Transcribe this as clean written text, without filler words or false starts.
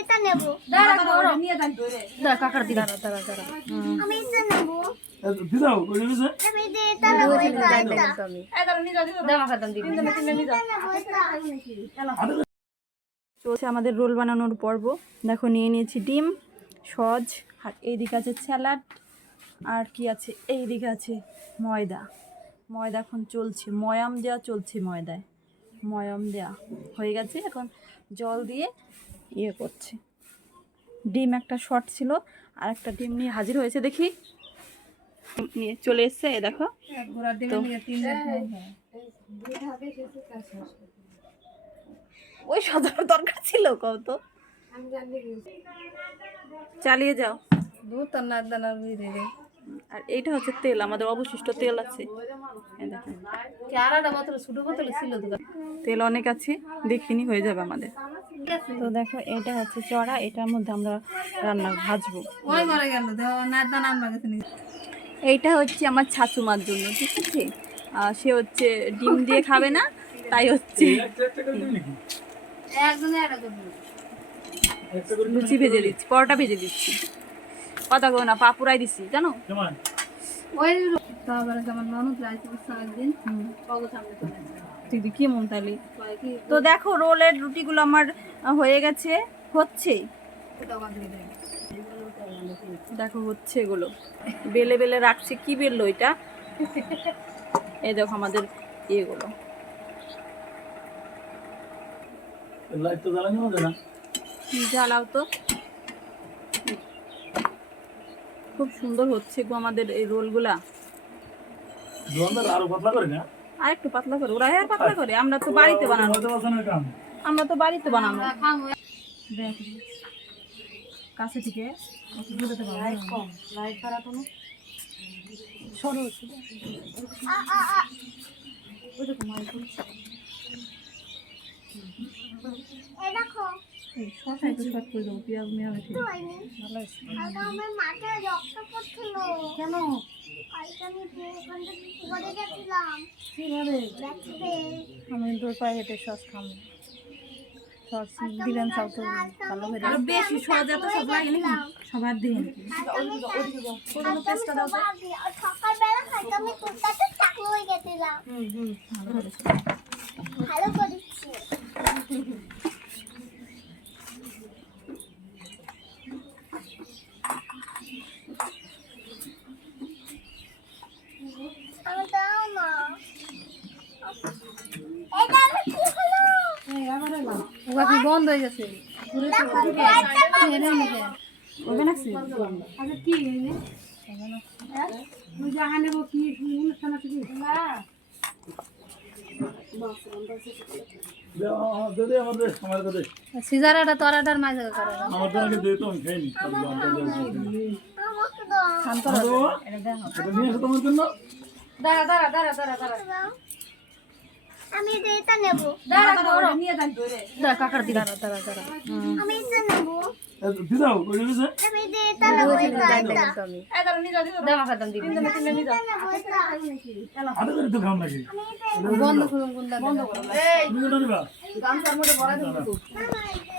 এটা নেব। দাঁড়া কাকার দিকে দাঁড়া আমি এটা নেব। দিদাও কই দিছে আমি এটা নেব। চলছে আমাদের রোল বানানোর পর্ব। দেখো নিয়ে নিয়েছি ডিম, সস, আর এইদিকে আছে স্যালাড, আর কি আছে এইদিকে আছে ময়দা। ময়দা এখন চলছে, ময়াম দেওয়া চলছে, ময়াম দেওয়া হয়ে গেছে। এখন জল দিয়ে ইয়ে করছে। ডিম একটা শর্ট ছিল, আর একটা ডিম নিয়ে হাজির হয়েছে, দেখি নিয়ে চলে এসছে। এই দেখো তো ওই সাজানোর দরকার ছিল কত, চালিয়ে যাও। আর এইটা হচ্ছে তেল, আমাদের অবশিষ্ট তেল আছে। তেল অনেক আছে, দেখিনি হয়ে যাবে আমাদের। তো দেখো এটা হচ্ছে চড়া, এটার মধ্যে আমরা রান্না ভাজবো। এইটা হচ্ছে আমার ছাচুমার জন্য, ঠিক আছে। সে হচ্ছে ডিম দিয়ে খাবে না, তাই হচ্ছে লুচি ভেজে দিচ্ছি, পরোটা ভেজে দিচ্ছি। কথা কো না, পা পুরাই দিচ্ছি জানো। দিদি কি মন তালি। তো দেখো রোলের রুটিগুলো আমার হয়ে গেছে, হচ্ছে দেখো হচ্ছে, এগুলো বেলে বেলে রাখছে। কি বেললো এটা? এই দেখো আমাদের ইয়েগুলো। লাইট তো জ্বালানো হবে না, জ্বালাও তো। খুব সুন্দর হচ্ছে গো আমাদের এই রোলগুলা। আরো পাতলা করে না, আর একটু পাতলা করে, ওরা আর পাতলা করে। আমরা তো বাড়িতে বানানো, দেখ কাছে থেকে এই দেখো। পেঁয়াজ নেওয়া আমার মাথায় রক্ত পড়ছিল। কেন? কালকে আমি ওখান থেকে পড়ে গেছিলাম। কিভাবে? আমি তোর পায়ে হেঁটে সস খাবো। সস দিলেন সব তো ভালো হয়ে যাবে। বেশি সস এত সব লাগে নাকি? সবার দিন সকালবেলা হয়তো আমি তোর কাছে চাকরি হয়ে গেছিলাম। ভালো করেছি। আমি দাও না। এটা কি হলো? ওটা কি বন্ধ হয়ে গেছে? ওখানে আছে। আচ্ছা কি এনে? তুই জাহা নেব কি অনুষ্ঠান আছে কি? না। দে আমাদের আমাদের দে সিজারাটা তোরাটার মাঝে করে। আমার তো দে তো আমি খাইনি। আমাকে দাও। শান্ত হও। এটা দেখো। এটা নিয়ে এসো তোমার জন্য। দাঁড়া। আমি এটা নেব। দাঁড়া নিয়ে যান ধরে। দাঁড়া কাকার দিকে দাঁড়া। আমি এটা নেব। দিদাও কই দিছে আমি এটা নেব। দাও খাতাম দিবি। আরে তো কাম নাকি বন্ধ করুন বন্ধ করো। এই তুমি কোন দিবা গামছার মধ্যে ভরা দিবি তো। মামা এটা